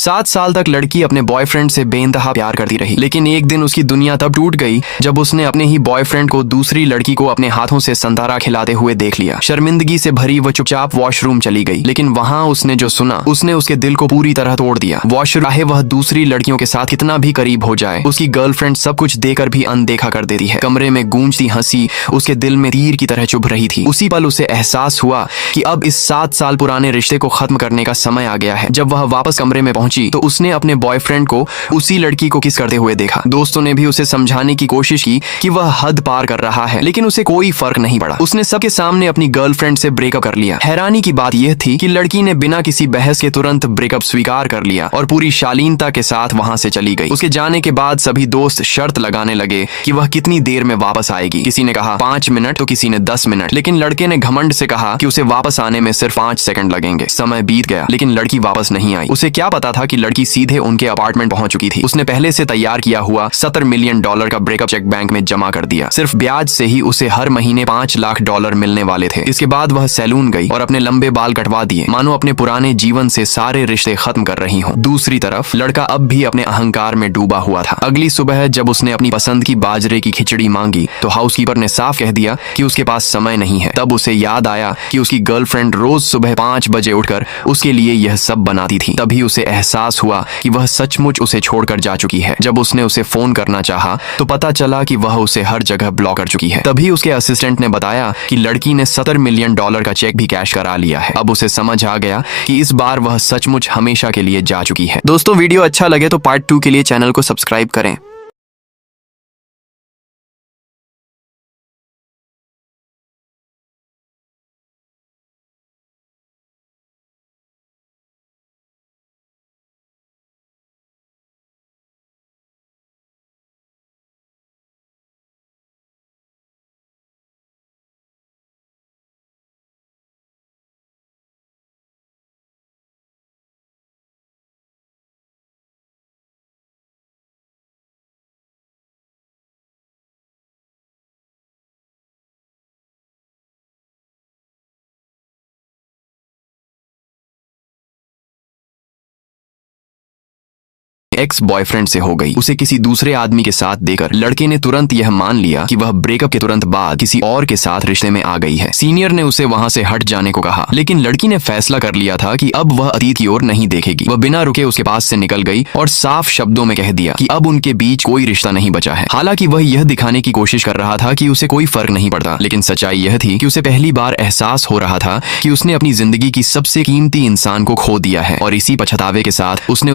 7 साल तक लड़की अपने बॉयफ्रेंड से बेइंतहा प्यार करती रही, लेकिन एक दिन उसकी दुनिया तब टूट गई जब उसने अपने ही बॉयफ्रेंड को दूसरी लड़की को अपने हाथों से संतारा खिलाते हुए देख लिया। शर्मिंदगी से भरी वो चुपचाप वॉशरूम चली गई, लेकिन वहां उसने जो सुना उसने उसके दिल को पूरी तरह तोड़ दिया। वॉशरूम चाहे वह दूसरी लड़कियों के साथ कितना भी करीब हो जाए, उसकी गर्लफ्रेंड सब कुछ देकर भी अनदेखा कर देती है। कमरे में गूंजती हंसी उसके दिल में तीर की तरह चुभ रही थी। उसी पल उसे एहसास हुआ कि अब इस 7 साल पुराने रिश्ते को खत्म करने का समय आ गया है। जब वह वापस कमरे में पहुंची तो उसने अपने बॉयफ्रेंड को उसी लड़की को किस करते हुए देखा। दोस्तों ने भी उसे समझाने की कोशिश की कि वह हद पार कर रहा है, लेकिन उसे कोई फर्क नहीं पड़ा। उसने सबके सामने अपनी गर्लफ्रेंड से ब्रेकअप कर लिया। हैरानी की बात यह थी कि लड़की ने बिना किसी बहस के तुरंत ब्रेकअप स्वीकार कर लिया और पूरी शालीनता के साथ वहां से चली गई। उसके जाने के बाद सभी दोस्त शर्त लगाने लगे कि वह कितनी देर में वापस आएगी। किसी ने कहा 5 मिनट तो किसी ने 10 मिनट, लेकिन लड़के ने घमंड से कहा कि उसे वापस आने में सिर्फ 5 सेकंड लगेंगे। समय बीत गया, लेकिन लड़की वापस नहीं आई। उसे क्या पता था कि लड़की सीधे उनके अपार्टमेंट पहुंच चुकी थी। उसने पहले से तैयार किया हुआ $70 मिलियन का ब्रेकअप चेक बैंक में जमा कर दिया। सिर्फ ब्याज से ही उसे हर महीने $5 लाख मिलने वाले थे। इसके बाद वह सैलून गई और अपने लंबे बाल कटवा दिए, मानो अपने पुराने जीवन से सारे रिश्ते खत्म कर रही हो। दूसरी तरफ लड़का अब भी अपने अहंकार में डूबा हुआ था। अगली सुबह जब उसने अपनी पसंद की बाजरे की खिचड़ी मांगी तो हाउसकीपर ने साफ कह दिया कि उसके पास समय नहीं है। तब उसे याद आया कि उसकी गर्लफ्रेंड रोज सुबह 5 बजे उठकर उसके लिए यह सब बनाती थी। तभी उसे एहसास हुआ कि वह सचमुच उसे छोड़कर जा चुकी है। जब उसने उसे फोन करना चाहा तो पता चला कि वह उसे हर जगह ब्लॉक कर चुकी है। तभी उसके असिस्टेंट ने बताया कि लड़की ने $70 मिलियन का चेक भी कैश करा लिया है। अब उसे समझ आ गया कि इस बार वह सचमुच हमेशा के लिए जा चुकी है। दोस्तों, वीडियो अच्छा लगे तो पार्ट 2 के लिए चैनल को सब्सक्राइब करें। एक्स बॉयफ्रेंड से हो गई। उसे किसी दूसरे आदमी के साथ देकर लड़के ने तुरंत यह मान लिया कि वह ब्रेकअप के तुरंत बाद किसी और के साथ रिश्ते में आ गई है। सीनियर ने उसे वहां से हट जाने को कहा, लेकिन लड़की ने फैसला कर लिया था कि अब वह अतीत की ओर नहीं देखेगी। वह बिना रुके उसके पास से निकल गई और साफ शब्दों में कह दिया कि अब उनके बीच कोई रिश्ता नहीं बचा है। हालांकि वह यह दिखाने की कोशिश कर रहा था कि उसे कोई फर्क नहीं पड़ता, लेकिन सच्चाई यह थी कि उसे पहली बार एहसास हो रहा था कि उसने अपनी जिंदगी की सबसे कीमती इंसान को खो दिया है। और इसी पछतावे के साथ उसने